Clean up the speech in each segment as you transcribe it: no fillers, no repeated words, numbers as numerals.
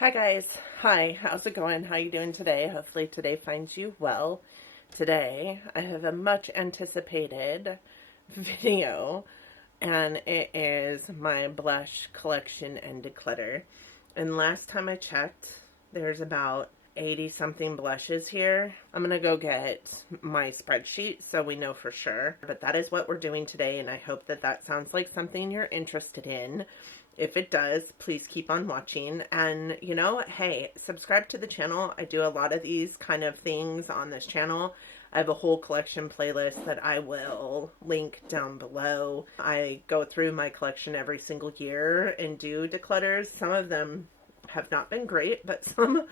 Hi guys. Hi, how's it going? How you doing today? Hopefully today finds you well. Today I have a much anticipated video and it is my blush collection and declutter. And last time I checked, there's about 80 something blushes here. I'm gonna go get my spreadsheet so we know for sure. But that is what we're doing today, and I hope that that sounds like something you're interested in. If it does, please keep on watching. And, you know, hey, subscribe to the channel. I do a lot of these kind of things on this channel. I have a whole collection playlist that I will link down below. I go through my collection every single year and do declutters. Some of them have not been great, but some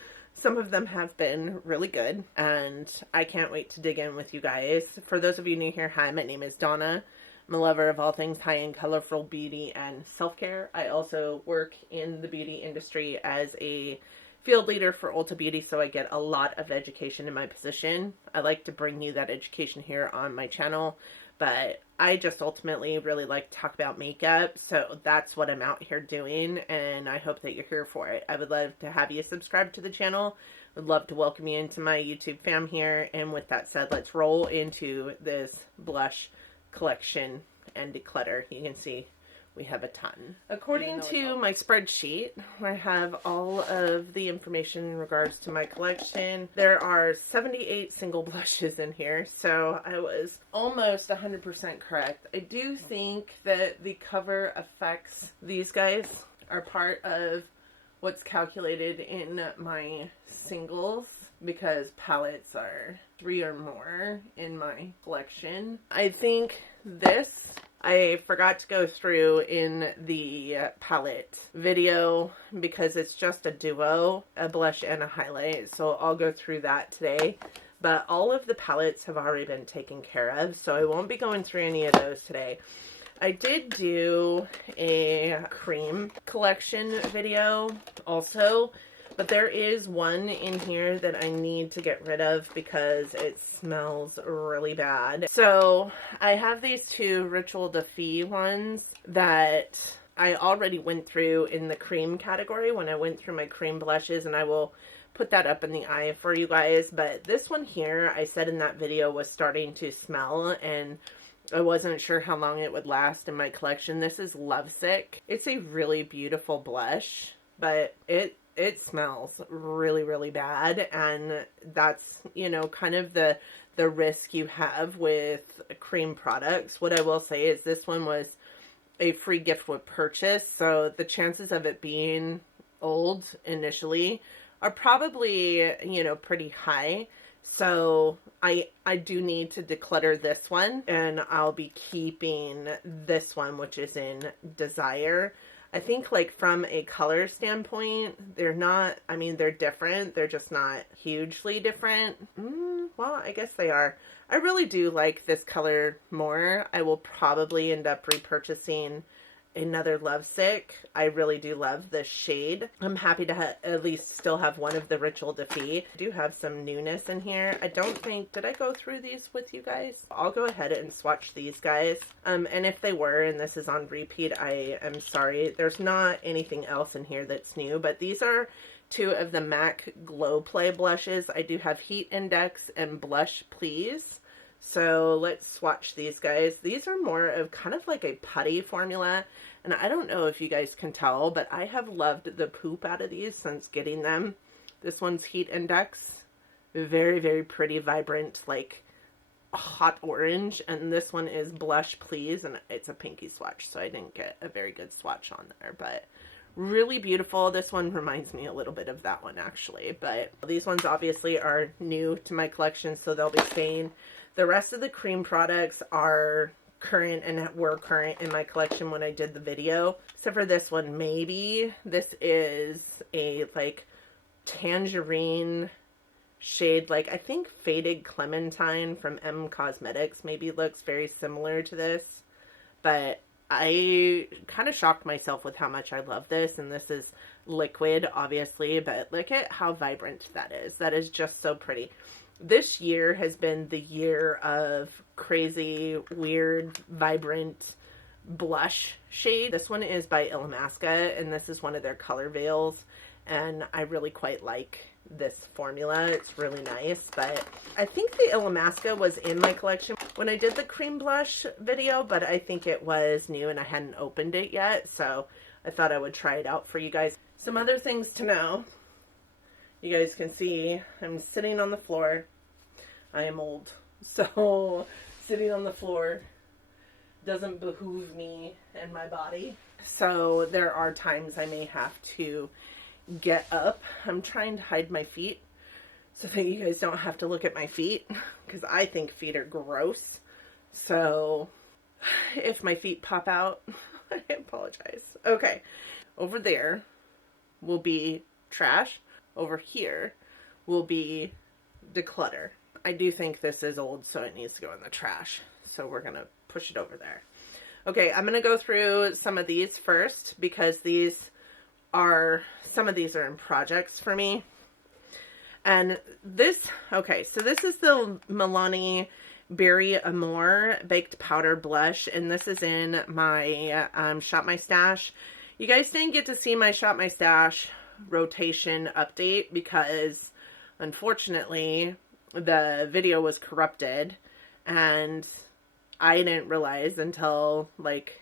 of them have been really good. And I can't wait to dig in with you guys. For those of you new here, hi, my name is Donna. I'm a lover of all things high-end, colorful beauty and self-care. I also work in the beauty industry as a field leader for Ulta Beauty, so I get a lot of education in my position. I like to bring you that education here on my channel, but I just ultimately really like to talk about makeup, so that's what I'm out here doing, and I hope that you're here for it. I would love to have you subscribe to the channel. Would love to welcome you into my YouTube fam here, and with that said, let's roll into this blush collection and declutter. You can see we have a ton. According to my spreadsheet, I have all of the information in regards to my collection. There are 78 single blushes in here, so I was almost 100% correct. I do think that the cover effects, these guys, are part of what's calculated in my singles, because palettes are 3 or more in my collection. I think this, I forgot to go through in the palette video because it's just a duo, a blush and a highlight, so I'll go through that today. But all of the palettes have already been taken care of, so I won't be going through any of those today. I did do a cream collection video also, but there is one in here that I need to get rid of because it smells really bad. So I have these two Ritual Defy ones that I already went through in the cream category when I went through my cream blushes, and I will put that up in the eye for you guys. But this one here, I said in that video, was starting to smell, and I wasn't sure how long it would last in my collection. This is Lovesick. It's a really beautiful blush, but it smells really, really bad, and that's, you know, kind of the risk you have with cream products. What I will say is this one was a free gift with purchase, so the chances of it being old initially are probably, you know, pretty high. So I do need to declutter this one, and I'll be keeping this one, which is in Desire. I think, like, from a color standpoint, they're not, I mean, they're different. They're just not hugely different. Well, I guess they are. I really do like this color more. I will probably end up repurchasing another Lovesick. I really do love this shade. I'm happy to at least still have one of the Ritual Defy. I do have some newness in here. I don't think, did I go through these with you guys? I'll go ahead and swatch these guys. And if they were, and this is on repeat, I am sorry. There's not anything else in here that's new, but these are two of the MAC Glow Play blushes. I do have Heat Index and Blush Please. So let's swatch these guys. These are more of kind of like a putty formula. And I don't know if you guys can tell, but I have loved the poop out of these since getting them. This one's Heat Index. Very, very pretty, vibrant, like hot orange. And this one is Blush Please, and it's a pinky swatch, so I didn't get a very good swatch on there. But really beautiful. This one reminds me a little bit of that one, actually. But these ones obviously are new to my collection, so they'll be staying. The rest of the cream products are current and were current in my collection when I did the video. Except for this one, maybe. This is a, like, tangerine shade, like, I think Faded Clementine from M Cosmetics maybe looks very similar to this. But I kind of shocked myself with how much I love this. And this is liquid, obviously. But look at how vibrant that is. That is just so pretty. This year has been the year of crazy, weird, vibrant blush shade. This one is by Illamasqua, and this is one of their color veils. and I really quite like this formula. It's really nice, but I think the Illamasqua was in my collection when I did the cream blush video, but I think it was new and I hadn't opened it yet, so I thought I would try it out for you guys. Some other things to know. You guys can see I'm sitting on the floor. I am old, so sitting on the floor doesn't behoove me and my body. So there are times I may have to get up. I'm trying to hide my feet so that you guys don't have to look at my feet, because I think feet are gross. So if my feet pop out, I apologize. Okay, over there will be trash. Over here will be declutter. I do think this is old, so it needs to go in the trash. So we're going to push it over there. Okay, I'm going to go through some of these first, because some of these are in projects for me. And this, okay, so this is the Milani Berry Amore Baked Powder Blush, and this is in my Shop My Stash. You guys didn't get to see my Shop My Stash rotation update because, unfortunately, the video was corrupted, and I didn't realize until, like,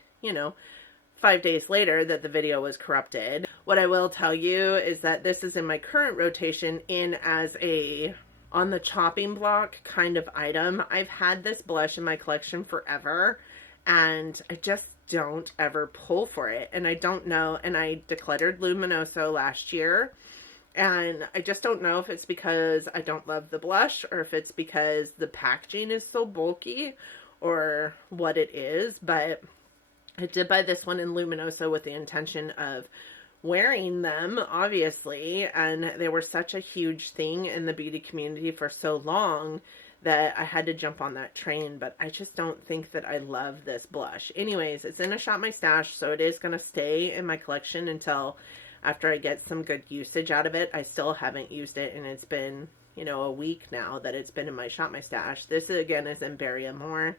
5 days later that the video was corrupted. What I will tell you is that this is in my current rotation in as a on the chopping block kind of item. I've had this blush in my collection forever, and I just don't ever pull for it. And I don't know, and I decluttered Luminoso last year, and I just don't know if it's because I don't love the blush, or if it's because the packaging is so bulky, or what it is, but I did buy this one in Luminoso with the intention of wearing them, obviously, and they were such a huge thing in the beauty community for so long that I had to jump on that train, but I just don't think that I love this blush. Anyways, it's in a Shop My Stash, so it is going to stay in my collection until after I get some good usage out of it. I still haven't used it, and it's been, a week now that it's been in my Shop My Stash. This, again, is in Berry Amore.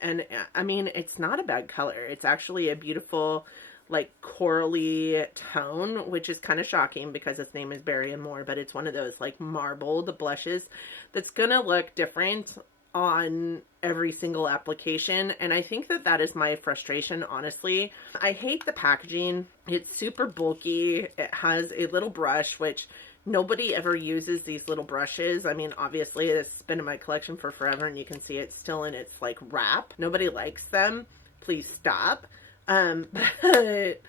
And, I mean, it's not a bad color. It's actually a beautiful, like, corally tone, which is kind of shocking because its name is Berry Amore, but it's one of those, like, marbled blushes that's going to look different on every single application. And I think that that is my frustration, honestly. I hate the packaging. It's super bulky. It has a little brush, which nobody ever uses these little brushes. I mean, obviously, it's been in my collection for forever, and you can see it's still in its, like, wrap. Nobody likes them. Please stop. But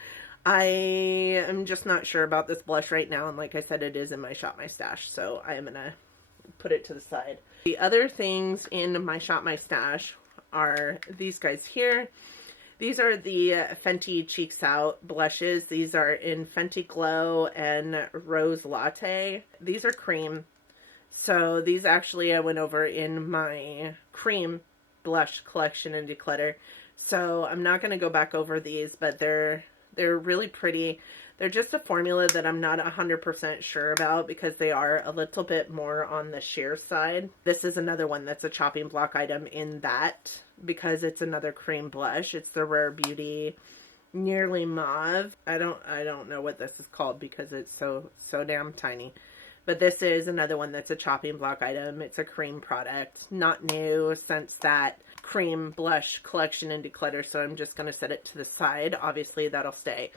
I am just not sure about this blush right now, and like I said, it is in my Shop My Stash, so I am going to put it to the side. The other things in my Shop My Stash are these guys here. These are the Fenty Cheeks Out blushes. These are in Fenty Glow and Rose Latte. These are cream. So these actually I went over in my cream blush collection in Declutter. So I'm not going to go back over these, but they're really pretty. They're just a formula that I'm not 100% sure about because they are a little bit more on the sheer side. This is another one that's a chopping block item in that because it's another cream blush. It's the Rare Beauty Nearly Mauve. I don't know what this is called because it's so damn tiny. But this is another one that's a chopping block item. It's a cream product. Not new since that cream blush collection in Declutter, so I'm just going to set it to the side. Obviously, that'll stay.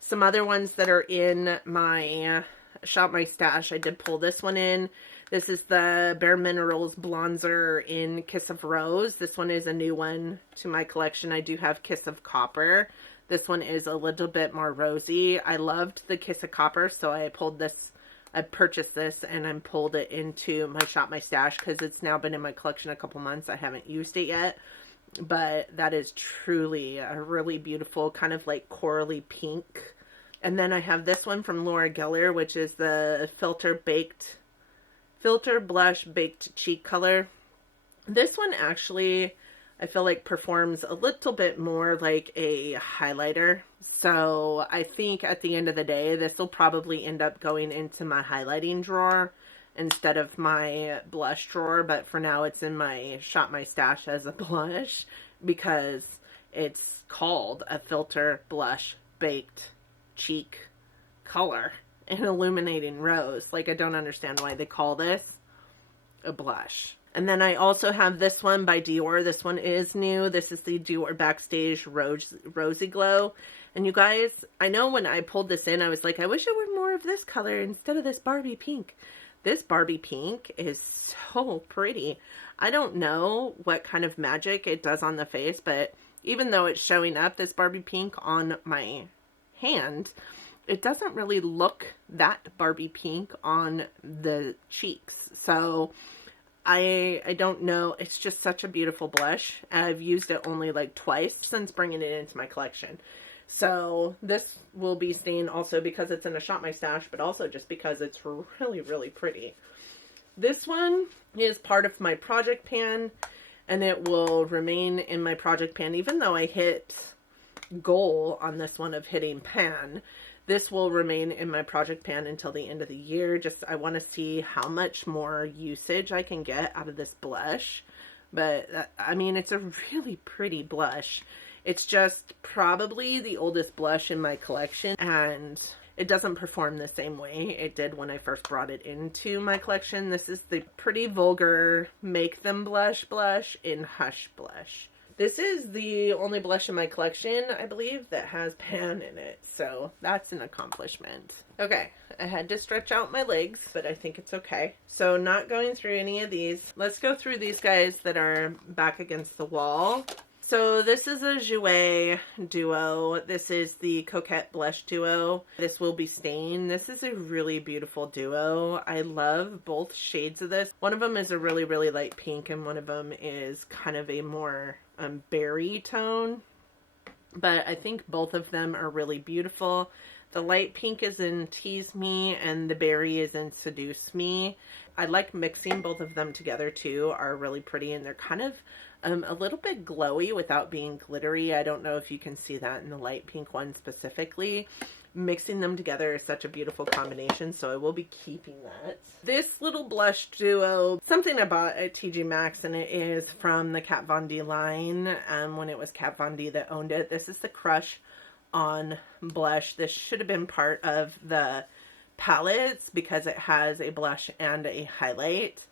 Some other ones that are in my Shop My Stash. I did pull this one in. This is the Bare Minerals Bronzer in Kiss of Rose. This one is a new one to my collection. I do have Kiss of Copper. This one is a little bit more rosy. I loved the Kiss of Copper, so I purchased this and I pulled it into my Shop My Stash because it's now been in my collection a couple months. I haven't used it yet, but that is truly a really beautiful kind of like corally pink. And then I have this one from Laura Geller, which is the Filter Blush Baked Cheek Color. This one actually, I feel like performs a little bit more like a highlighter. So I think at the end of the day, this will probably end up going into my highlighting drawer instead of my blush drawer. But for now, it's in my Shop My Stash as a blush because it's called a Filter Blush Baked Cheek color, an illuminating rose. Like, I don't understand why they call this a blush. And then I also have this one by Dior. This one is new. This is the Dior Backstage Rosy Glow. And you guys, I know when I pulled this in, I was like, I wish it were more of this color instead of this Barbie pink. This Barbie pink is so pretty. I don't know what kind of magic it does on the face, but even though it's showing up, this Barbie pink on my hand, it doesn't really look that Barbie pink on the cheeks. So I don't know. It's just such a beautiful blush. I've used it only like twice since bringing it into my collection. So this will be staying also because it's in a Shop My Stash, but also just because it's really, really pretty. This one is part of my project pan, and it will remain in my project pan, even though I hit goal on this one of hitting pan. This will remain in my project pan until the end of the year. Just, I want to see how much more usage I can get out of this blush. But, I mean, it's a really pretty blush. It's just probably the oldest blush in my collection, and it doesn't perform the same way it did when I first brought it into my collection. This is the Pretty Vulgar Make Them Blush in Hush Blush. This is the only blush in my collection, I believe, that has pan in it, so that's an accomplishment. Okay, I had to stretch out my legs, but I think it's okay. So not going through any of these. Let's go through these guys that are back against the wall. So this is a Jouer duo. This is the Coquette Blush duo. This will be staying. This is a really beautiful duo. I love both shades of this. One of them is a really, really light pink, and one of them is kind of a more berry tone. But I think both of them are really beautiful. The light pink is in Tease Me, and the berry is in Seduce Me. I like mixing both of them together too. Are really pretty, and they're kind of a little bit glowy without being glittery. I don't know if you can see that in the light pink one specifically. Mixing them together is such a beautiful combination, so I will be keeping that. This little blush duo, something I bought at TJ Maxx, and it is from the Kat Von D line when it was Kat Von D that owned it. This is the Crush on blush. This should have been part of the palettes because it has a blush and a highlight.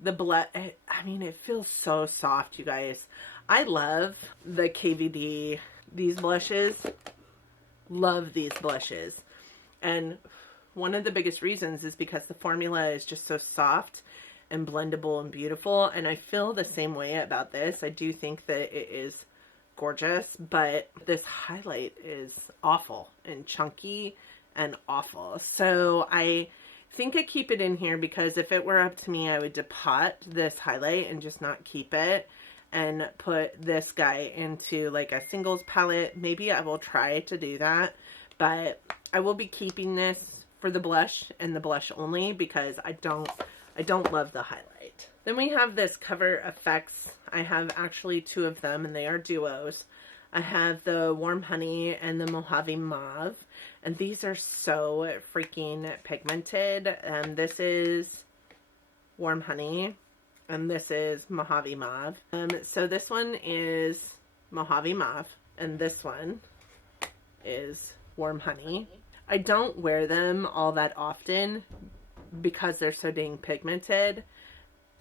The blush, I mean, it feels so soft, you guys. I love the KVD, these blushes. Love these blushes. And one of the biggest reasons is because the formula is just so soft and blendable and beautiful. And I feel the same way about this. I do think that it is gorgeous, but this highlight is awful and chunky and awful. So I think I keep it in here because if it were up to me, I would depot this highlight and just not keep it and put this guy into like a singles palette. Maybe I will try to do that, but I will be keeping this for the blush and the blush only because I don't love the highlight. Then we have this Cover FX. I have actually two of them, and they are duos. I have the Warm Honey and the Mojave Mauve, and these are so freaking pigmented. And this is Warm Honey, and this is Mojave Mauve. So this one is Mojave Mauve, and this one is Warm Honey. I don't wear them all that often because they're so dang pigmented,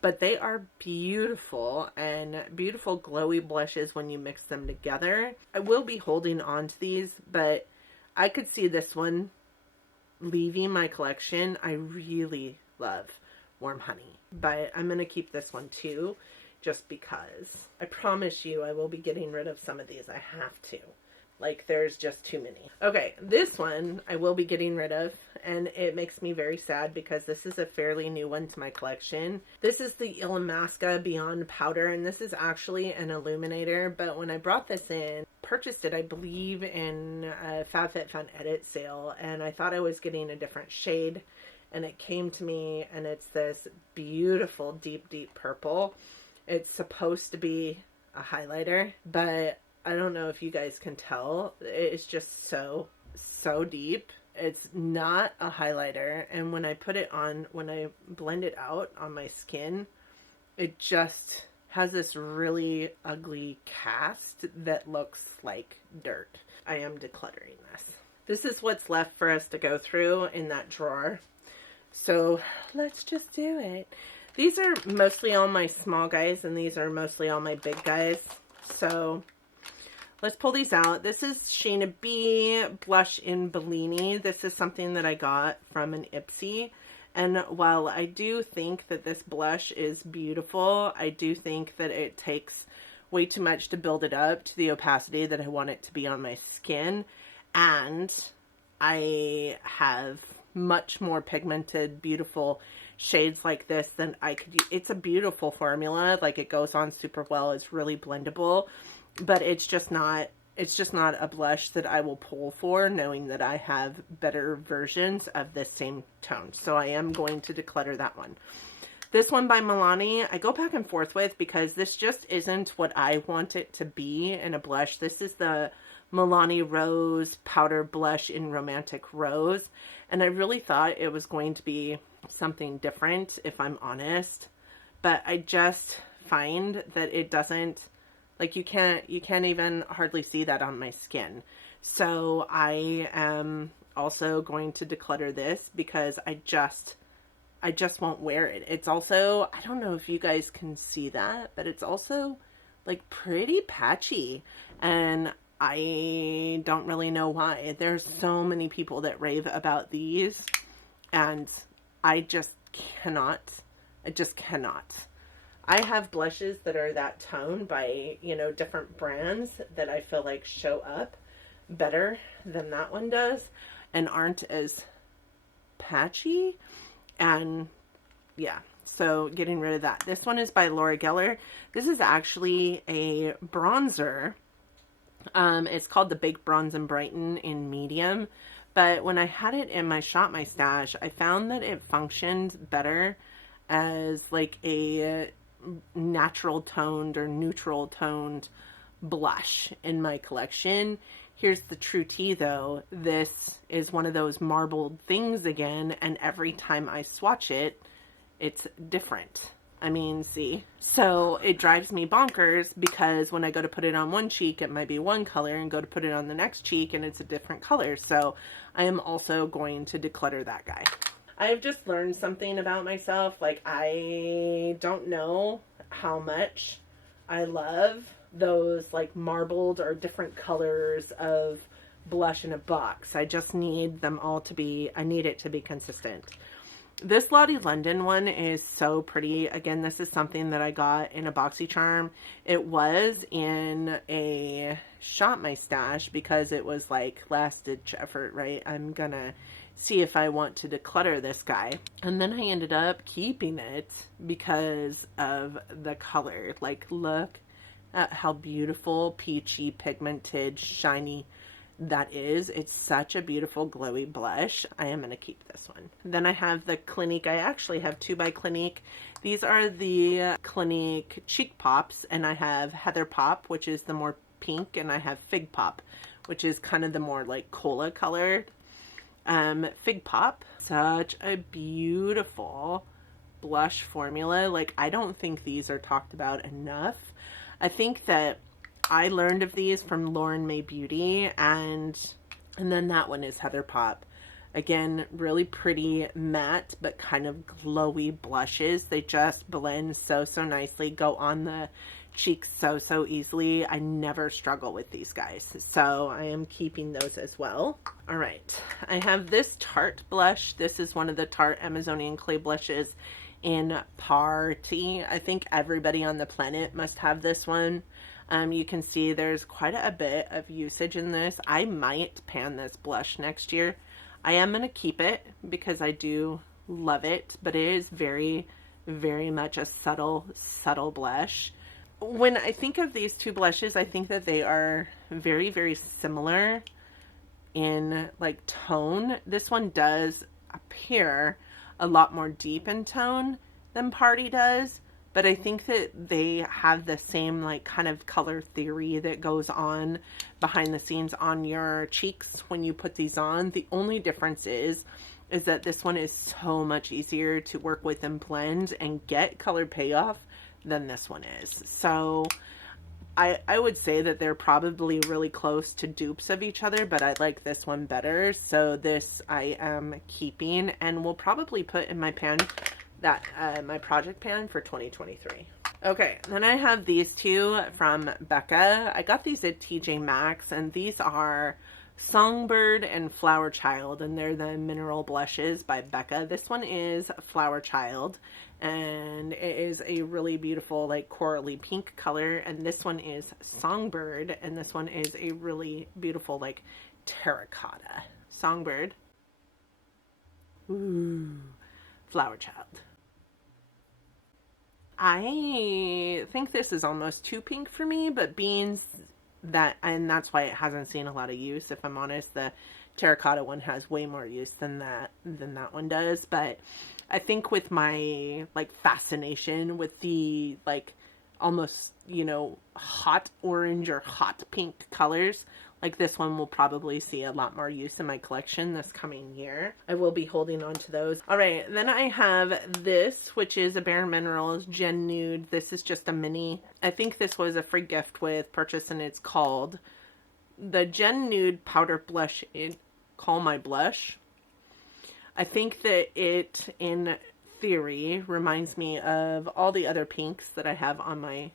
but they are beautiful and beautiful glowy blushes when you mix them together. I will be holding on to these, but I could see this one leaving my collection. I really love Warm Honey, but I'm going to keep this one too, just because. I promise you I will be getting rid of some of these. I have to. Like, there's just too many. Okay, this one I will be getting rid of, and it makes me very sad because this is a fairly new one to my collection. This is the Illamasqua Beyond Powder, and this is actually an illuminator, but when I brought this in, purchased it, I believe, in a FabFitFun Edit sale, and I thought I was getting a different shade, and it came to me, and it's this beautiful deep, deep purple. It's supposed to be a highlighter, but I don't know if you guys can tell. It's just so deep. It's not a highlighter. And when I put it on, when I blend it out on my skin, it just has this really ugly cast that looks like dirt. I am decluttering this. This is what's left for us to go through in that drawer. So let's just do it. These are mostly all my small guys, and these are mostly all my big guys. So let's pull these out. This is Sheena B Blush in Bellini. This is something that I got from an IPSY. And while I do think that this blush is beautiful, I do think that it takes way too much to build it up to the opacity that I want it to be on my skin. And I have much more pigmented, beautiful shades like this than I could use. It's a beautiful formula. Like, it goes on super well. It's really blendable, but it's just not a blush that I will pull for, knowing that I have better versions of this same tone. So I am going to declutter that one. This one by Milani, I go back and forth with because this just isn't what I want it to be in a blush. This is the Milani Rose Powder Blush in Romantic Rose. And I really thought it was going to be something different, if I'm honest. But I just find that it doesn't, like, you can't even hardly see that on my skin. So I am also going to declutter this because I just won't wear it. It's also, I don't know if you guys can see that, but it's also like pretty patchy, and I don't really know why. There's so many people that rave about these, and I just cannot. I have blushes that are that tone by, you know, different brands that I feel like show up better than that one does and aren't as patchy. And yeah, so getting rid of that. This one is by Laura Geller. This is actually a bronzer. It's called the Big Bronze and Brighten in medium. But when I had it in my Shop My Stash, I found that it functioned better as like a natural toned or neutral toned blush in my collection. Here's the true tea though. This is one of those marbled things again, and every time I swatch it, it's different. I mean, see? So it drives me bonkers because when I go to put it on one cheek, it might be one color, and go to put it on the next cheek and it's a different color. So I am also going to declutter that guy. I've just learned something about myself. Like, I don't know how much I love those like marbled or different colors of blush in a box. I just need them all to be, I need it to be consistent. This Lottie London one is so pretty. Again, this is something that I got in a BoxyCharm. It was in a Shop My Stash because it was like last ditch effort, right? I'm gonna see if I want to declutter this guy. And then I ended up keeping it because of the color. Like, look at how beautiful, peachy, pigmented, shiny that is. It's such a beautiful glowy blush. I am going to keep this one. Then I have the Clinique. I actually have two by Clinique. These are the Clinique Cheek Pops, and I have Heather Pop, which is the more pink, and I have Fig Pop, which is kind of the more like cola colored. Fig Pop, such a beautiful blush formula. Like, I don't think these are talked about enough. I think that I learned of these from Lauren May Beauty, and then that one is Heather Pop. Again, really pretty matte but kind of glowy blushes. They just blend so nicely, go on the cheeks so easily. I never struggle with these guys, so I am keeping those as well. All right, I have this Tarte blush. This is one of the Tarte Amazonian clay blushes in Party. I think everybody on the planet must have this one. You can see there's quite a bit of usage in this. I might pan this blush next year. I am going to keep it because I do love it, but it is very much a subtle blush. When I think of these two blushes, I think that they are very similar in like tone. This one does appear a lot more deep in tone than Party does, but I think that they have the same like kind of color theory that goes on behind the scenes on your cheeks when you put these on. The only difference is that this one is so much easier to work with and blend and get color payoff than this one is. So I would say that they're probably really close to dupes of each other, but I like this one better. So this I am keeping and will probably put in my pan, that my project pan for 2023. Okay, then I have these two from Becca. I got these at TJ Maxx, and these are Songbird and Flower Child, and they're the mineral blushes by Becca. This one is Flower Child, and it is a really beautiful like corally pink color, and this one is Songbird, and this one is a really beautiful like terracotta. Songbird. Ooh, Flower Child. I think this is almost too pink for me, but beans that, and that's why it hasn't seen a lot of use. If I'm honest, the terracotta one has way more use than that one does. But I think with my like fascination with the like almost, you know, hot orange or hot pink colors, like this one will probably see a lot more use in my collection this coming year. I will be holding on to those. All right, then I have this, which is a Bare Minerals Gen Nude. This is just a mini. I think this was a free gift with purchase, and it's called the Gen Nude Powder Blush in Call My Blush. I think that it, in theory, reminds me of all the other pinks that I have on my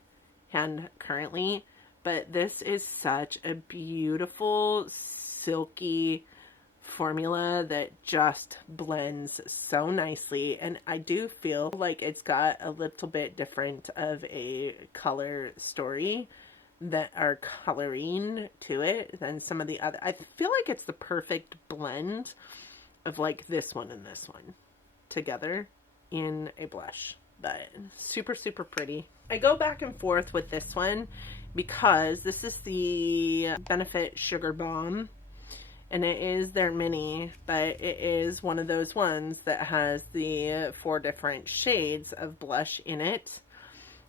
hand currently. But this is such a beautiful, silky formula that just blends so nicely. And I do feel like it's got a little bit different of a color story that are coloring to it than some of the other. I feel like it's the perfect blend of like this one and this one together in a blush. But super, super pretty. I go back and forth with this one because this is the Benefit Sugar Bomb, and it is their mini, but it is one of those ones that has the 4 different shades of blush in it.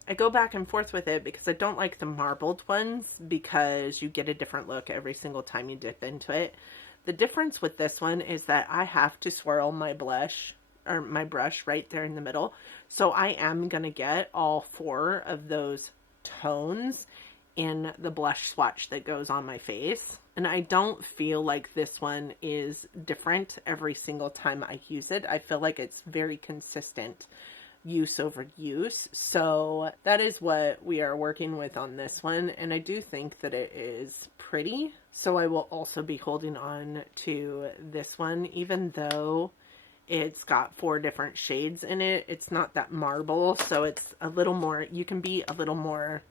I go back and forth with it because I don't like the marbled ones because you get a different look every single time you dip into it. The difference with this one is that I have to swirl my blush or my brush right there in the middle. So I am going to get all 4 of those tones in the blush swatch that goes on my face. And I don't feel like this one is different every single time I use it. I feel like it's very consistent use over use. So that is what we are working with on this one. And I do think that it is pretty. So I will also be holding on to this one, even though it's got 4 different shades in it. It's not that marble, so it's a little more, you can be a little more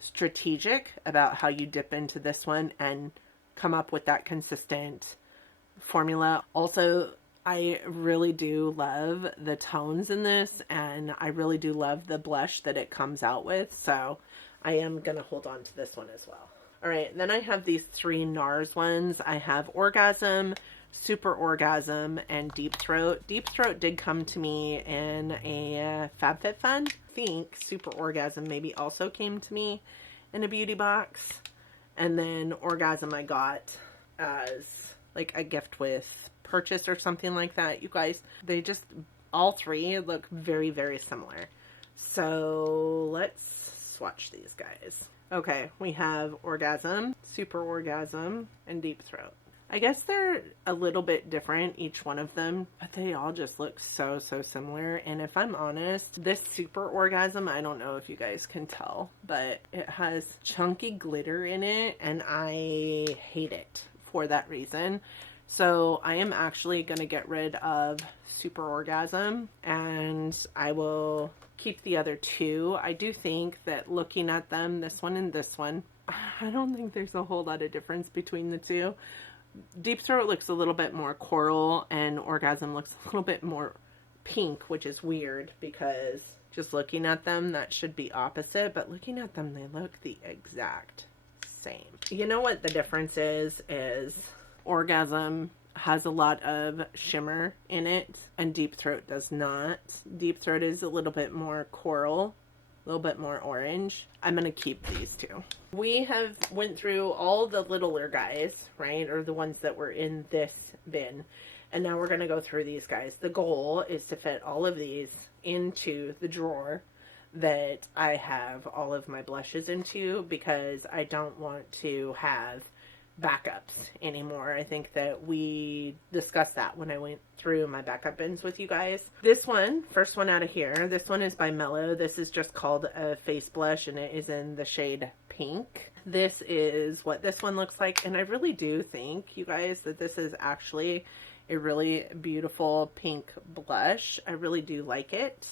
strategic about how you dip into this one and come up with that consistent formula. Also, I really do love the tones in this, and I really do love the blush that it comes out with, so I am going to hold on to this one as well. All right, then I have these 3 Nars ones. I have Orgasm, Super Orgasm, and Deep Throat. Deep Throat did come to me in a FabFitFun. I think Super Orgasm maybe also came to me in a beauty box. And then Orgasm I got as like a gift with purchase or something like that. You guys, they just, all 3 look very, very similar. So let's swatch these guys. Okay, we have Orgasm, Super Orgasm, and Deep Throat. I guess they're a little bit different, each one of them, but they all just look so, so similar. And if I'm honest, this Super Orgasm, I don't know if you guys can tell, but it has chunky glitter in it, and I hate it for that reason. So I am actually going to get rid of Super Orgasm, and I will keep the other 2. I do think that looking at them, this one and this one, I don't think there's a whole lot of difference between the 2. Deep Throat looks a little bit more coral, and Orgasm looks a little bit more pink, which is weird because just looking at them, that should be opposite, but looking at them, they look the exact same. You know what the difference is Orgasm has a lot of shimmer in it, and Deep Throat does not. Deep Throat is a little bit more coral, a little bit more orange. I'm going to keep these 2. We have went through all the littler guys, right? Or the ones that were in this bin. And now we're going to go through these guys. The goal is to fit all of these into the drawer that I have all of my blushes into, because I don't want to have backups anymore. I think that we discussed that when I went through my backup bins with you guys. This one, first one out of here, this one is by Mellow. This is just called a face blush, and it is in the shade Pink. This is what this one looks like, and I really do think, you guys, that this is actually a really beautiful pink blush. I really do like it.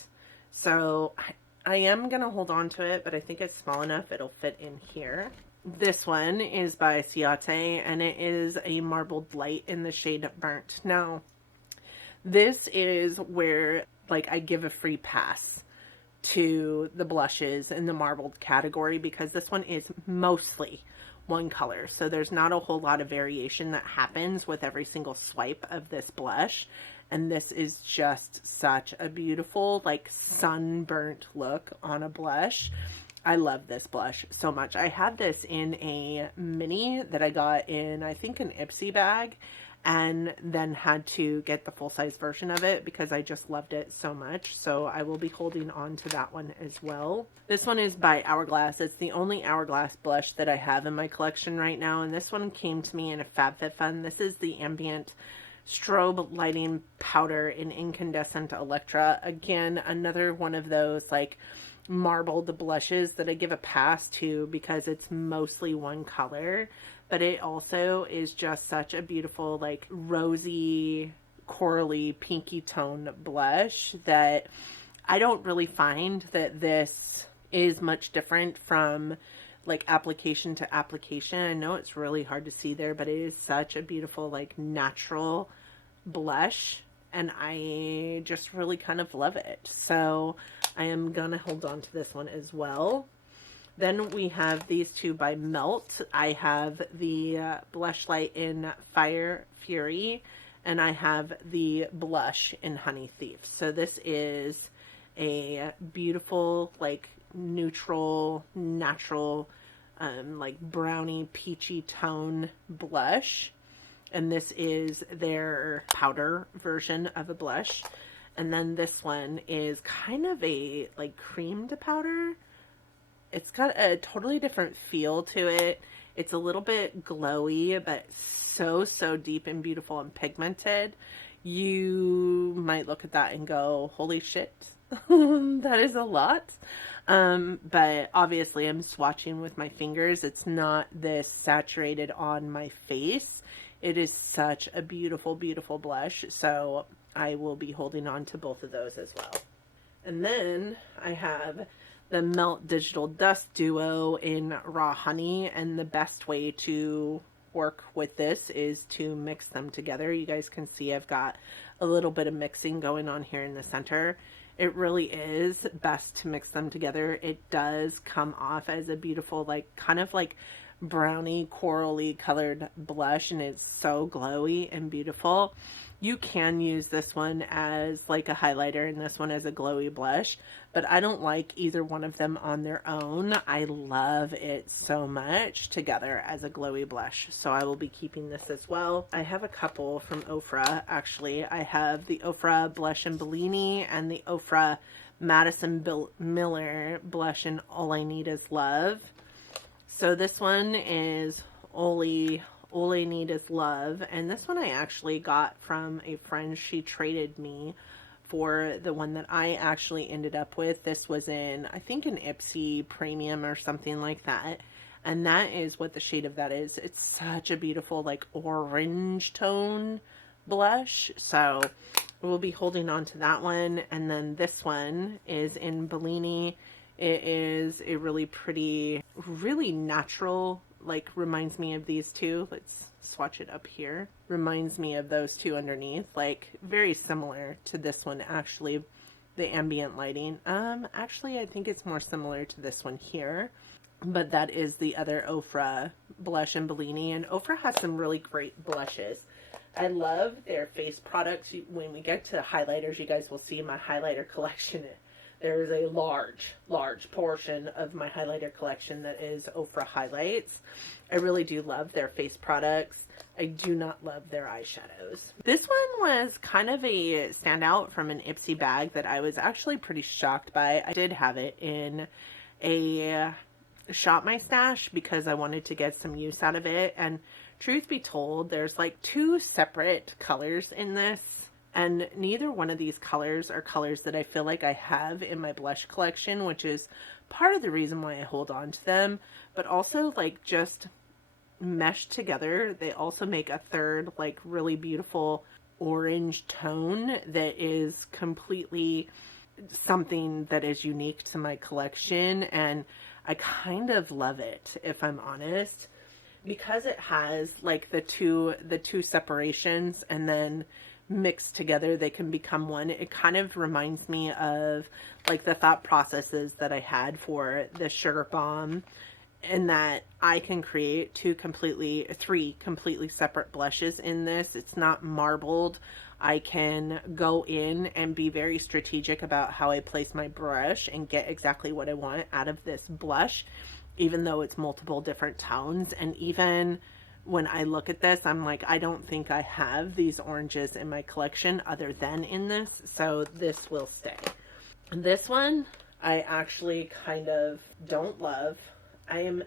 So I am going to hold on to it, but I think it's small enough it'll fit in here. This one is by Ciate, and it is a marbled light in the shade Burnt. Now, this is where, like, I give a free pass to the blushes in the marbled category, because this one is mostly one color. So there's not a whole lot of variation that happens with every single swipe of this blush. And this is just such a beautiful, like, sunburnt look on a blush. I love this blush so much. I have this in a mini that I got in, I think, an IPSY bag, and then had to get the full-size version of it because I just loved it so much. So I will be holding on to that one as well. This one is by Hourglass. It's the only Hourglass blush that I have in my collection right now, and this one came to me in a FabFitFun. This is the Ambient Strobe Lighting Powder in Incandescent Electra. Again, another one of those, like, marbled blushes that I give a pass to because it's mostly one color, but it also is just such a beautiful, like, rosy, corally, pinky tone blush that I don't really find that this is much different from, like, application to application. I know it's really hard to see there, but it is such a beautiful, like, natural blush, and I just really kind of love it. So I am gonna hold on to this one as well. Then we have these two by Melt. I have the blush light in Fire Fury, and I have the blush in Honey Thief. So this is a beautiful, like, neutral, natural, like, brownie, peachy tone blush. And this is their powder version of a blush. And then this one is kind of a, like, creamed powder. It's got a totally different feel to it. It's a little bit glowy, but so deep and beautiful and pigmented. You might look at that and go, holy shit, that is a lot. But obviously I'm swatching with my fingers. It's not this saturated on my face. It is such a beautiful, beautiful blush. So I will be holding on to both of those as well. And then I have the Melt Digital Dust Duo in Raw Honey. And the best way to work with this is to mix them together. You guys can see I've got a little bit of mixing going on here in the center. It really is best to mix them together. It does come off as a beautiful, like, kind of like brownie, corally colored blush, and it's so glowy and beautiful. You can use this one as, like, a highlighter and this one as a glowy blush, but I don't like either one of them on their own. I love it so much together as a glowy blush, so I will be keeping this as well. I have a couple from Ofra, actually. I have the Ofra Blush in Bellini and the Ofra Madison Miller Blush in All I Need Is Love. So this one is All I Need Is Love, and this one I actually got from a friend. She traded me for the one that I actually ended up with. This was in, I think, an IPSY Premium or something like that, and that is what the shade of that is. It's such a beautiful, like, orange tone blush, so we'll be holding on to that one. And then this one is in Bellini. It is a really pretty, really natural, like, reminds me of these two. Let's swatch it up here. Reminds me of those two underneath, like, very similar to this one, actually, the ambient lighting. Actually, I think it's more similar to this one here, but that is the other Ofra blush in Bellini, and Ofra has some really great blushes. I love their face products. When we get to highlighters, you guys will see my highlighter collection There's a large portion of my highlighter collection that is Ofra highlights. I really do love their face products. I do not love their eyeshadows. This one was kind of a standout from an IPSY bag that I was actually pretty shocked by. I did have it in a Shop My Stash because I wanted to get some use out of it. And truth be told, there's like 2 separate colors in this. And neither one of these colors are colors that I feel like I have in my blush collection, which is part of the reason why I hold on to them. But also, like, just meshed together, they also make a third, like, really beautiful orange tone that is completely something that is unique to my collection. And I kind of love it, if I'm honest, because it has, like, the two separations, and then mixed together they can become one. It kind of reminds me of like the thought processes that I had for the Sugar Bomb, in that I can create 3 completely separate blushes in this. It's not marbled. I can go in and be very strategic about how I place my brush and get exactly what I want out of this blush, even though it's multiple different tones. And even when I look at this, I'm like, I don't think I have these oranges in my collection other than in this, so this will stay. This one, I actually kind of don't love. I am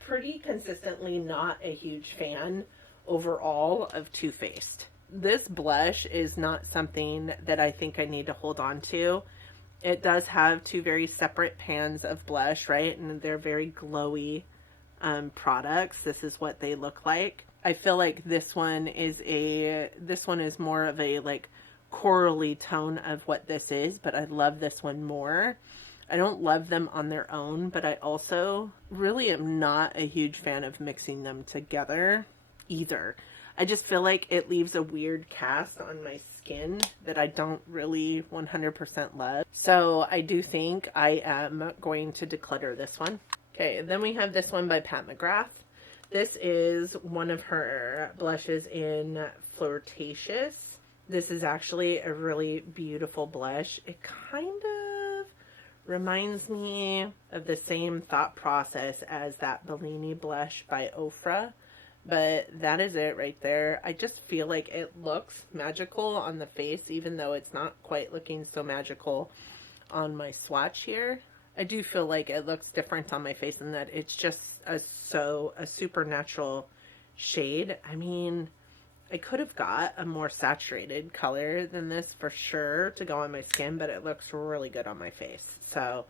pretty consistently not a huge fan overall of Too Faced. This blush is not something that I think I need to hold on to. It does have 2 very separate pans of blush, right? And they're very glowy products. This is what they look like. I feel like this one is more of a like corally tone of what this is, but I love this one more. I don't love them on their own, but I also really am not a huge fan of mixing them together either. I just feel like it leaves a weird cast on my skin that I don't really 100% love. So I do think I am going to declutter this one. Okay, then we have this one by Pat McGrath. This is one of her blushes in Flirtatious. This is actually a really beautiful blush. It kind of reminds me of the same thought process as that Bellini blush by Ofra, but that is it right there. I just feel like it looks magical on the face, even though it's not quite looking so magical on my swatch here. I do feel like it looks different on my face in that it's just a supernatural shade. I mean, I could have got a more saturated color than this for sure to go on my skin, but it looks really good on my face. So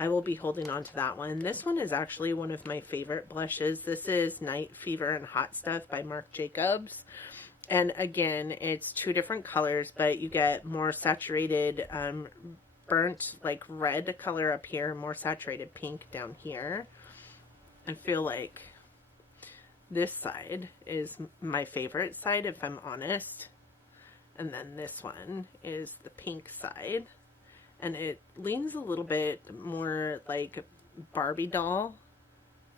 I will be holding on to that one. This one is actually one of my favorite blushes. This is Night Fever and Hot Stuff by Marc Jacobs. And again, it's 2 different colors, but you get more saturated burnt like red color up here, more saturated pink down here. I feel like this side is my favorite side, if I'm honest, and then this one is the pink side, and it leans a little bit more like Barbie doll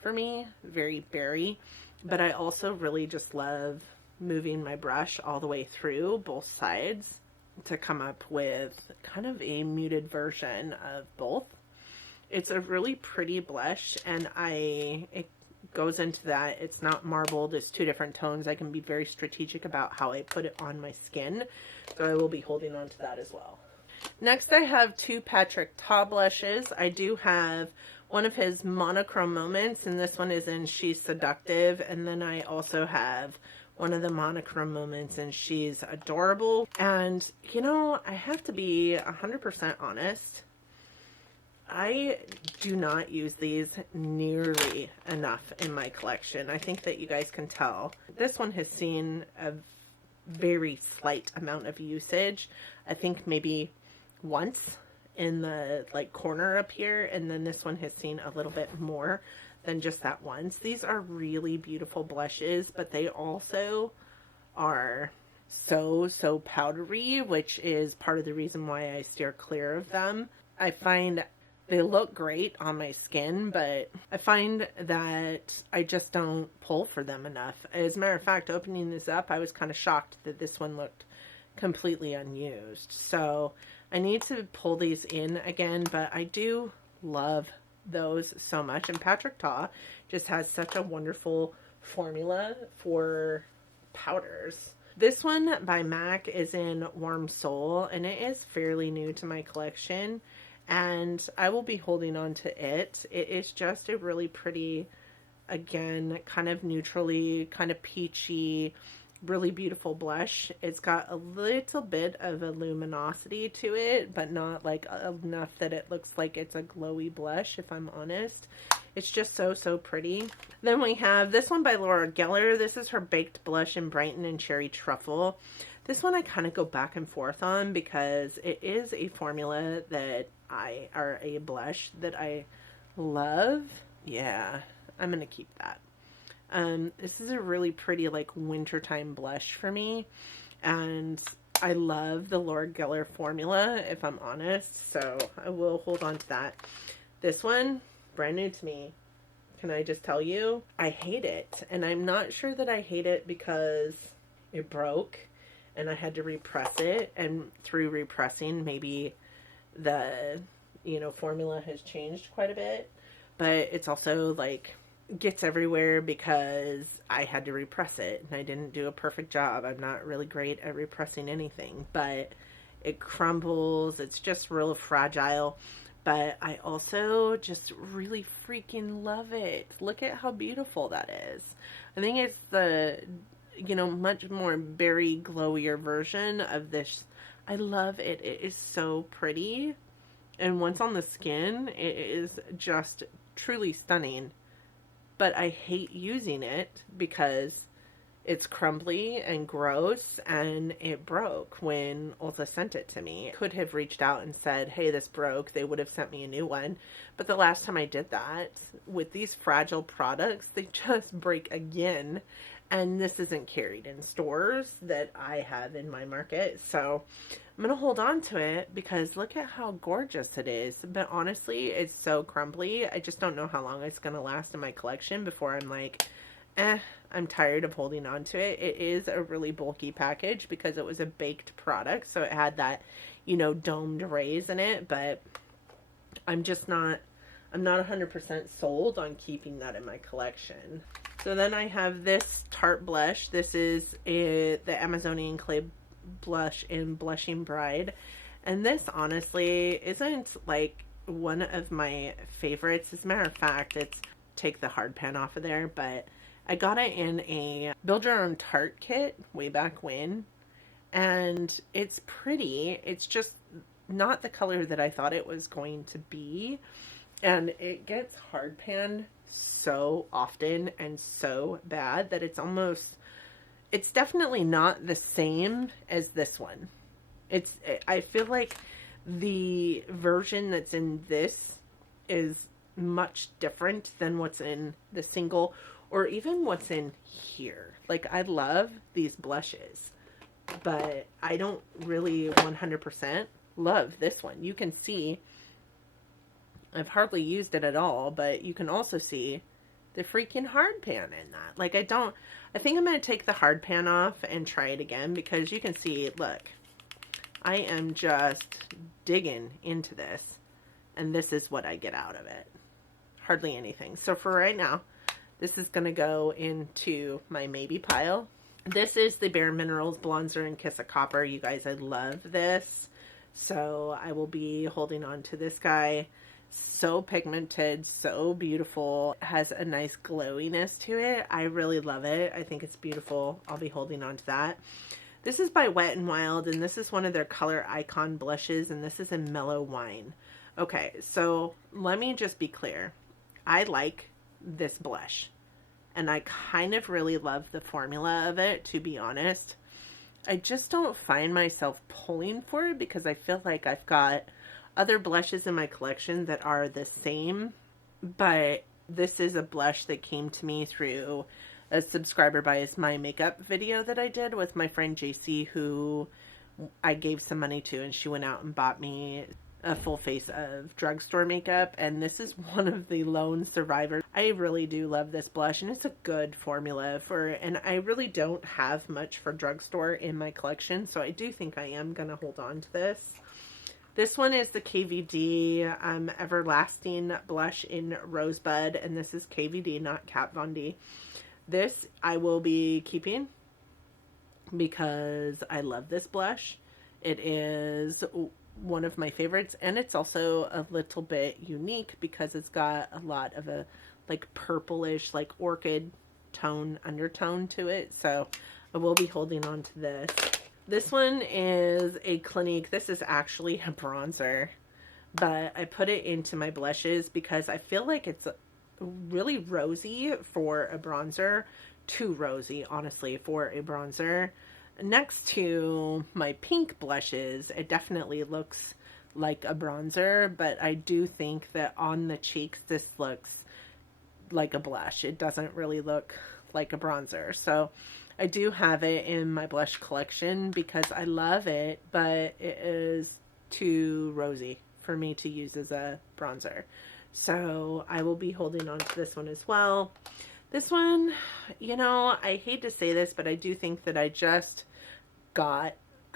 for me, very berry, but I also really just love moving my brush all the way through both sides to come up with kind of a muted version of both. It's a really pretty blush, and it goes into that. It's not marbled. It's 2 different tones. I can be very strategic about how I put it on my skin, so I will be holding on to that as well. Next, I have 2 Patrick Ta blushes. I do have one of his monochrome moments, and this one is in She's Seductive, and then I also have one of the monochrome moments and She's Adorable. And you know, I have to be 100% honest, I do not use these nearly enough in my collection. I think that you guys can tell. This one has seen a very slight amount of usage. I think maybe once in the like corner up here, and then this one has seen a little bit more than just that once. These are really beautiful blushes, but they also are so powdery, which is part of the reason why I steer clear of them. I find they look great on my skin, but I find that I just don't pull for them enough. As a matter of fact, opening this up, I was kind of shocked that this one looked completely unused. So I need to pull these in again, but I do love those so much. And Patrick Ta just has such a wonderful formula for powders. This one by MAC is in Warm Soul, and it is fairly new to my collection, and I will be holding on to it. It is just a really pretty, again, kind of neutrally, kind of peachy, really beautiful blush. It's got a little bit of a luminosity to it, but not like enough that it looks like it's a glowy blush, if I'm honest. It's just so, so pretty. Then we have this one by Laura Geller. This is her Baked Blush in Brighton and Cherry Truffle. This one I kind of go back and forth on because it is a formula that or a blush that I love. Yeah, I'm going to keep that. This is a really pretty, like, wintertime blush for me. And I love the Laura Geller formula, if I'm honest. So I will hold on to that. This one, brand new to me. Can I just tell you? I hate it. And I'm not sure that I hate it because it broke and I had to repress it. And through repressing, maybe the, formula has changed quite a bit. But it's also, like, gets everywhere because I had to repress it and I didn't do a perfect job. I'm not really great at repressing anything, but it crumbles. It's just real fragile, but I also just really freaking love it. Look at how beautiful that is. I think it's the, much more berry glowier version of this. I love it. It is so pretty. And once on the skin, it is just truly stunning. But I hate using it because it's crumbly and gross, and it broke when Ulta sent it to me. Could have reached out and said, hey, this broke. They would have sent me a new one. But the last time I did that, with these fragile products, they just break again. And this isn't carried in stores that I have in my market. So I'm going to hold on to it because look at how gorgeous it is. But honestly, it's so crumbly. I just don't know how long it's going to last in my collection before I'm like, I'm tired of holding on to it. It is a really bulky package because it was a baked product. So it had that, domed rays in it. But I'm not 100% sold on keeping that in my collection. So then I have this Tarte blush. This is the Amazonian Clay blush in Blushing Bride. And this honestly isn't like one of my favorites. As a matter of fact, it's take the hard pan off of there, but I got it in a build your own Tarte kit way back when. And it's pretty. It's just not the color that I thought it was going to be. And it gets hard panned so often and so bad that it's definitely not the same as this one. I feel like the version that's in this is much different than what's in the single or even what's in here. Like, I love these blushes, but I don't really 100% love this one. You can see I've hardly used it at all, but you can also see the freaking hard pan in that. Like, I think I'm going to take the hard pan off and try it again because you can see, look, I am just digging into this, and this is what I get out of it. Hardly anything. So for right now, this is going to go into my maybe pile. This is the Bare Minerals Bronzer in Kiss of Copper. You guys, I love this. So I will be holding on to this guy. So pigmented, so beautiful, has a nice glowiness to it. I really love it. I think it's beautiful. I'll be holding on to that. This is by Wet n Wild, and this is one of their color icon blushes, and this is in Mellow Wine. Okay, so let me just be clear. I like this blush, and I kind of really love the formula of it, to be honest. I just don't find myself pulling for it because I feel like I've got other blushes in my collection that are the same, but this is a blush that came to me through a subscriber buys my makeup video that I did with my friend JC, who I gave some money to, and she went out and bought me a full face of drugstore makeup, and this is one of the lone survivors. I really do love this blush, and it's a good formula and I really don't have much for drugstore in my collection, so I do think I am gonna hold on to this. This one is the KVD Everlasting Blush in Rosebud, and this is KVD, not Kat Von D. This I will be keeping because I love this blush. It is one of my favorites, and it's also a little bit unique because it's got a lot of a like purplish, like orchid undertone to it. So I will be holding on to this. This one is a Clinique. This is actually a bronzer, but I put it into my blushes because I feel like it's really rosy for a bronzer. Too rosy, honestly, for a bronzer. Next to my pink blushes, it definitely looks like a bronzer, but I do think that on the cheeks, this looks like a blush. It doesn't really look like a bronzer. So I do have it in my blush collection because I love it, but it is too rosy for me to use as a bronzer. So I will be holding on to this one as well. This one, you know, I hate to say this, but I do think that I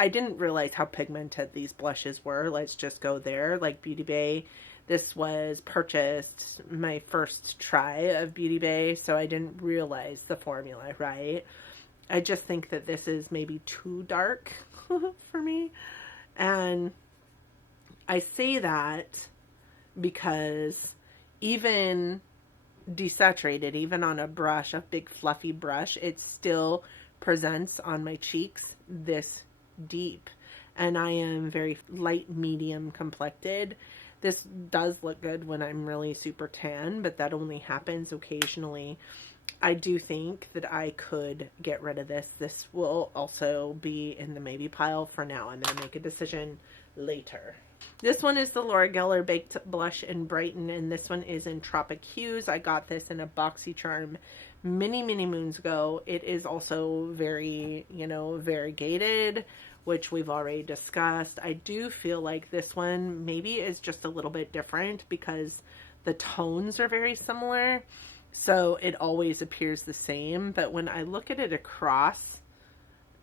didn't realize how pigmented these blushes were. Let's just go there. Like Beauty Bay, this was purchased my first try of Beauty Bay, so I didn't realize the formula, right? I just think that this is maybe too dark for me. And I say that because even desaturated, even on a brush, a big fluffy brush, it still presents on my cheeks this deep. And I am very light medium complected. This does look good when I'm really super tan, but that only happens occasionally. I do think that I could get rid of this. This will also be in the maybe pile for now. I'm going to make a decision later. This one is the Laura Geller Baked Blush in Brighton, and this one is in Tropic Hues. I got this in a BoxyCharm many moons ago. It is also very, you know, variegated, which we've already discussed. I do feel like this one maybe is just a little bit different because the tones are very similar, so it always appears the same. But when I look at it across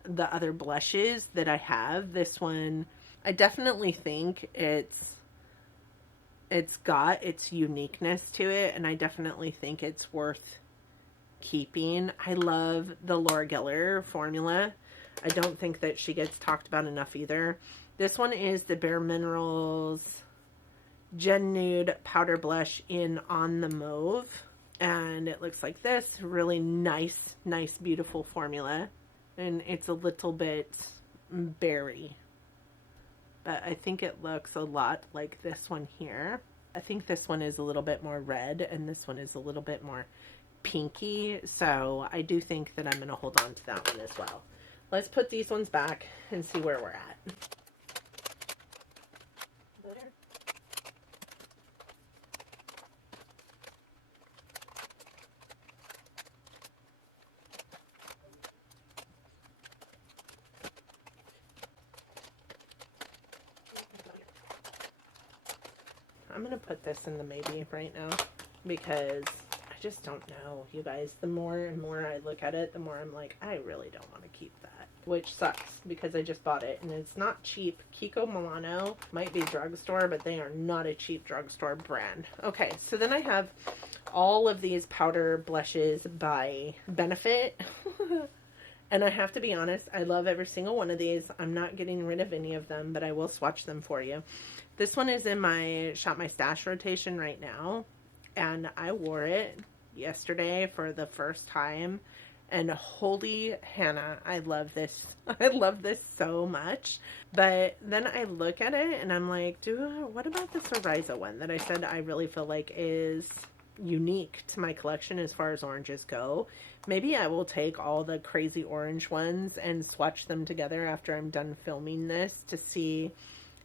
the other blushes that I have, this one, I definitely think it's got its uniqueness to it, and I definitely think it's worth keeping. I love the Laura Geller formula. I don't think that she gets talked about enough either. This one is the Bare Minerals Gen Nude Powder Blush in On the Mauve, and it looks like this. Really nice, beautiful formula, and it's a little bit berry. But I think it looks a lot like this one here. I think this one is a little bit more red, and this one is a little bit more pinky. So I do think that I'm going to hold on to that one as well. Let's put these ones back and see where we're at. I'm going to put this in the maybe right now because I just don't know, you guys. The more and more I look at it, the more I'm like, I really don't want to keep that. Which sucks because I just bought it and it's not cheap. Kiko Milano might be Drugstore, but they are not a cheap Drugstore brand. Okay, so then I have all of these powder blushes by Benefit. And I have to be honest, I love every single one of these. I'm not getting rid of any of them, but I will swatch them for you. This one is in my Shop My Stash rotation right now, and I wore it yesterday for the first time, and holy Hannah, I love this. I love this so much. But then I look at it and I'm like, what about this Oriza one that I said I really feel like is unique to my collection as far as oranges go? Maybe I will take all the crazy orange ones and swatch them together after I'm done filming this to see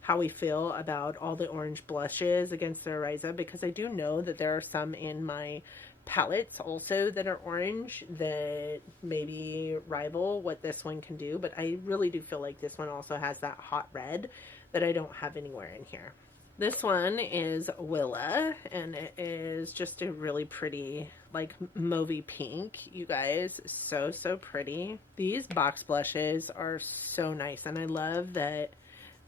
how we feel about all the orange blushes against the Oriza, because I do know that there are some in my palettes also that are orange that maybe rival what this one can do, but I really do feel like this one also has that hot red that I don't have anywhere in here. This one is Willa, and it is just a really pretty, like, mauvey pink, you guys. So pretty. These box blushes are so nice, and I love that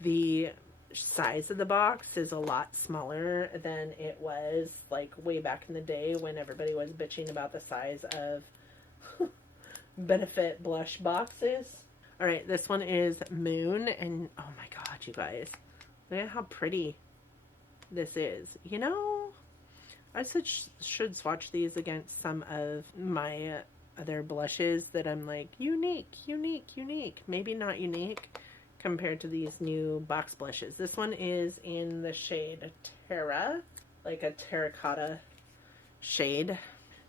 the size of the box is a lot smaller than it was like way back in the day when everybody was bitching about the size of Benefit blush boxes. All right, this one is Moon, and oh my god, you guys, look at how pretty this is. You know, I should swatch these against some of my other blushes that I'm like, unique. Maybe not unique compared to these new box blushes. This one is in the shade Terra, like a terracotta shade.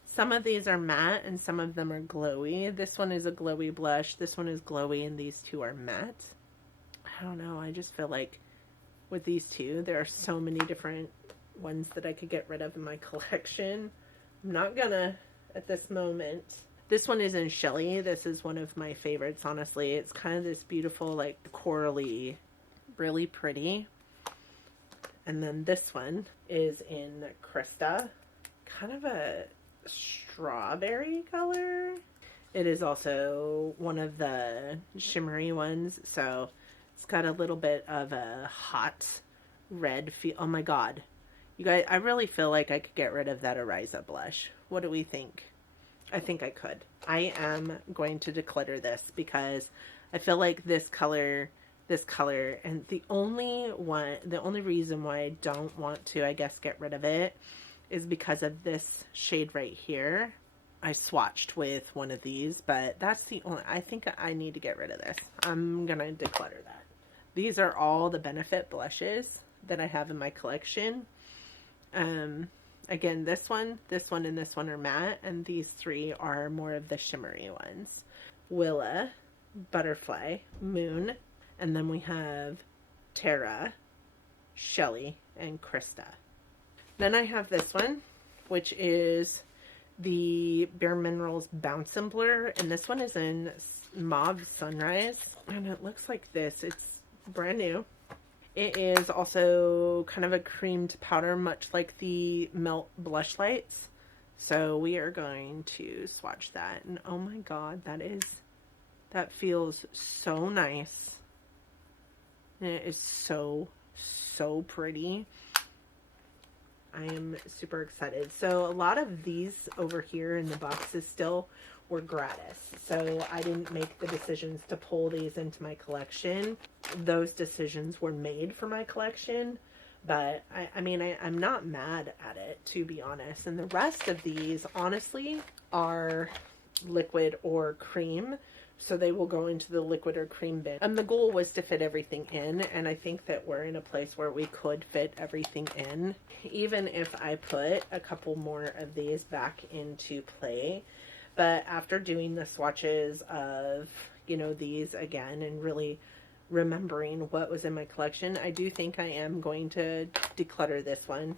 Some of these are matte and some of them are glowy. This one is a glowy blush. This one is glowy and these two are matte. I don't know. I just feel like with these two, there are so many different ones that I could get rid of in my collection. I'm not gonna at this moment. This one is in Shelly. This is one of my favorites, honestly. It's kind of this beautiful, like, corally, really pretty. And then this one is in Krista. Kind of a strawberry color. It is also one of the shimmery ones, so it's got a little bit of a hot red feel. Oh my god. You guys, I really feel like I could get rid of that Ariza blush. What do we think? I think I could. I am going to declutter this because I feel like this color, and the only reason why I don't want to, I guess, get rid of it is because of this shade right here. I swatched with one of these, but that's the only, I think I need to get rid of this. I'm gonna declutter that. These are all the Benefit blushes that I have in my collection. Again, this one, and this one are matte, and these three are more of the shimmery ones. Willa, Butterfly, Moon, and then we have Terra, Shelly, and Krista. Then I have this one, which is the Bare Minerals Bounce and Blur, and this one is in Mauve Sunrise, and it looks like this. It's brand new. It is also kind of a creamed powder, much like the Melt Blush Lights. So we are going to swatch that. And oh my god, that feels so nice. And it is so pretty. I am super excited. So a lot of these over here in the boxes still were gratis. So I didn't make the decisions to pull these into my collection. Those decisions were made for my collection. But I'm not mad at it, to be honest. And the rest of these, honestly, are liquid or cream. So they will go into the liquid or cream bin. And the goal was to fit everything in. And I think that we're in a place where we could fit everything in. Even if I put a couple more of these back into play. But after doing the swatches of, these again and really remembering what was in my collection, I do think I am going to declutter this one.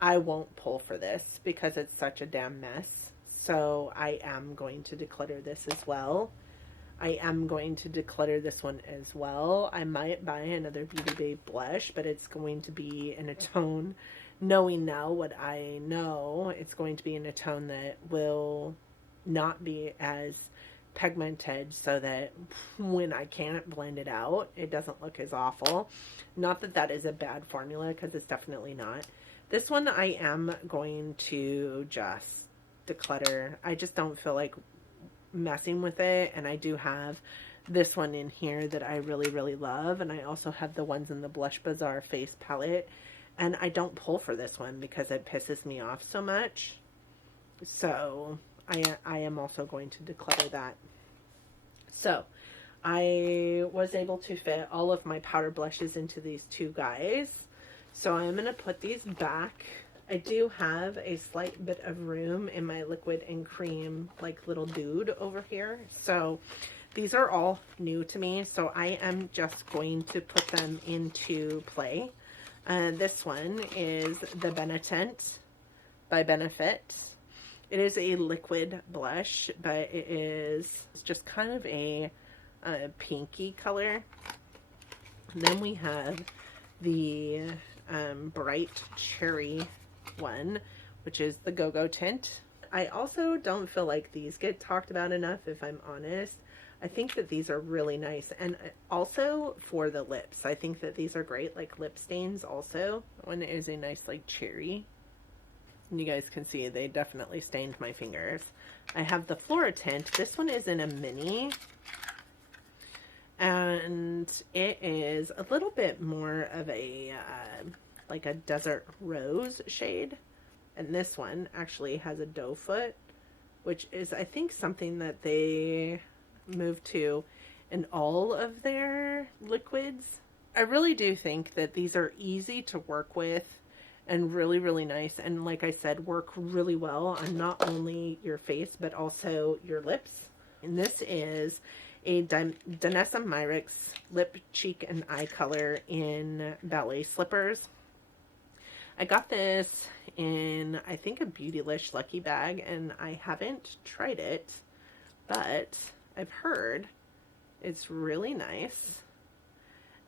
I won't pull for this because it's such a damn mess. So I am going to declutter this as well. I am going to declutter this one as well. I might buy another Beauty Babe blush, but it's going to be in a tone, knowing now what I know, it's going to be in a tone that will not be as pigmented, so that when I can't blend it out, it doesn't look as awful. Not that that is a bad formula, because it's definitely not. This one I am going to just declutter. I just don't feel like messing with it, and I do have this one in here that I really love, and I also have the ones in the Blush Bazaar face palette, and I don't pull for this one because it pisses me off so much. So I am also going to declutter that. So I was able to fit all of my powder blushes into these two guys, so I'm going to put these back. I do have a slight bit of room in my liquid and cream, like, little dude over here. So these are all new to me, so I am just going to put them into play. This one is the Benetint by Benefit. It is a liquid blush, but it's just kind of a pinky color. Then we have the bright cherry one, which is the Go-Go tint. I also don't feel like these get talked about enough, if I'm honest. I think that these are really nice. And also for the lips, I think that these are great, like lip stains also. One is a nice like cherry. And you guys can see they definitely stained my fingers. I have the Flora tint. This one is in a mini. And it is a little bit more of a, like a desert rose shade. And this one actually has a doe foot, which is, I think, something that they moved to in all of their liquids. I really do think that these are easy to work with and really, really nice. And like I said, work really well on not only your face, but also your lips. And this is a Danessa Myricks lip, cheek, and eye color in ballet slippers. I got this in, I think, a Beautylish Lucky Bag, and I haven't tried it, but I've heard it's really nice.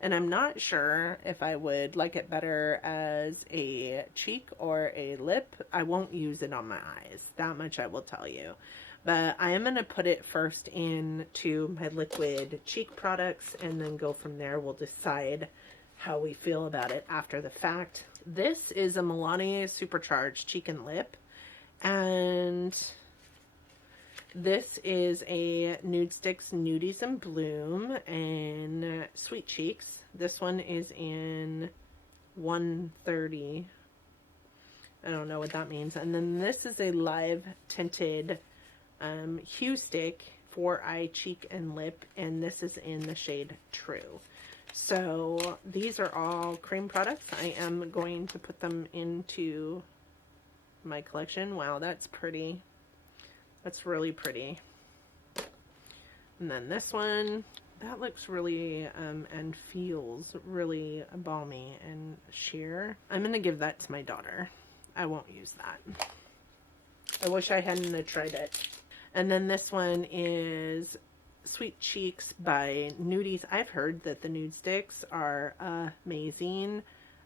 And I'm not sure if I would like it better as a cheek or a lip. I won't use it on my eyes. That much I will tell you. But I am going to put it first into my liquid cheek products and then go from there. We'll decide how we feel about it after the fact. This is a Milani Supercharged Cheek and Lip. And this is a Nude Sticks Nudies in Bloom and Sweet Cheeks. This one is in 130. I don't know what that means. And then this is a live tinted Hue Stick for eye, cheek, and lip, and this is in the shade True. So these are all cream products. I am going to put them into my collection. Wow, that's pretty. That's really pretty. And then this one, that looks really and feels really balmy and sheer. I'm gonna give that to my daughter. I won't use that. I wish I hadn't tried it. And then this one is Sweet Cheeks by Nudies. I've heard that the nude sticks are amazing.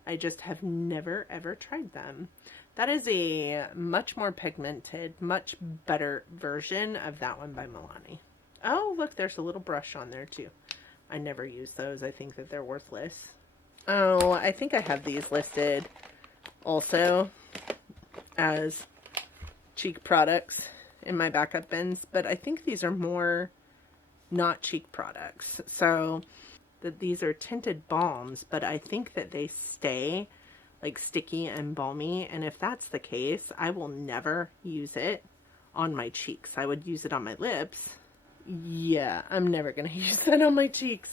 I just have never ever tried them. That is a much more pigmented, much better version of that one by Milani. Oh, look, there's a little brush on there too. I never use those. I think that they're worthless. Oh, I think I have these listed also as cheek products in my backup bins, but I think these are more not cheek products. So that these are tinted balms, but I think that they stay like sticky and balmy, and if that's the case, I will never use it on my cheeks. I would use it on my lips. Yeah, I'm never gonna use that on my cheeks.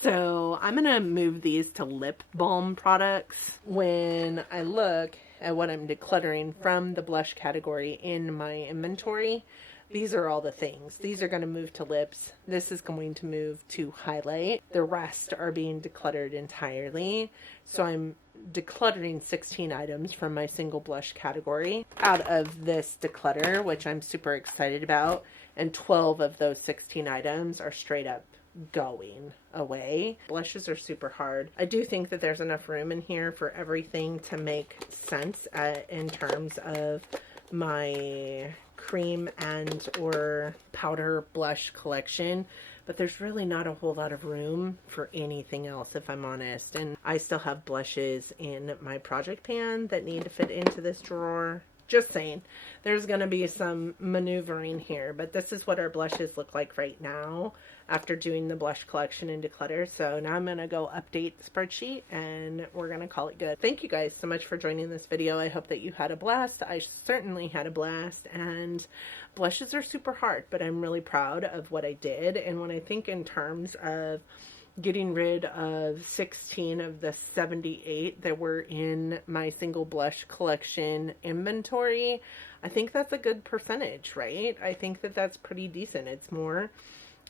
So I'm gonna move these to lip balm products. When I look at what I'm decluttering from the blush category in my inventory, these are all the things. These are going to move to lips. This is going to move to highlight. The rest are being decluttered entirely. So I'm decluttering 16 items from my single blush category out of this declutter, which I'm super excited about. And 12 of those 16 items are straight up going away. Blushes are super hard. I do think that there's enough room in here for everything to make sense in terms of my cream and or powder blush collection, but there's really not a whole lot of room for anything else, if I'm honest. And I still have blushes in my project pan that need to fit into this drawer. Just saying, there's going to be some maneuvering here, but this is what our blushes look like right now after doing the blush collection and declutter. So now I'm going to go update the spreadsheet and we're going to call it good. Thank you guys so much for joining this video. I hope that you had a blast. I certainly had a blast, and blushes are super hard, but I'm really proud of what I did. And when I think in terms of getting rid of 16 of the 78 that were in my single blush collection inventory, I think that's a good percentage, right? I think that that's pretty decent. It's more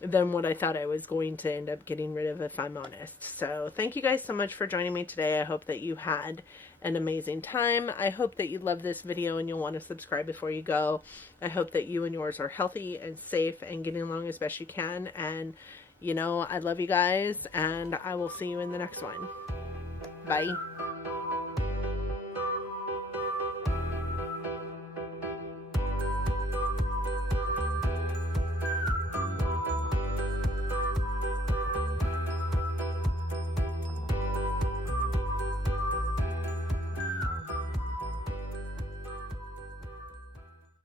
than what I thought I was going to end up getting rid of, if I'm honest. So thank you guys so much for joining me today. I hope that you had an amazing time. I hope that you love this video and you'll want to subscribe before you go. I hope that you and yours are healthy and safe and getting along as best you can. And you know, I love you guys, and I will see you in the next one. Bye.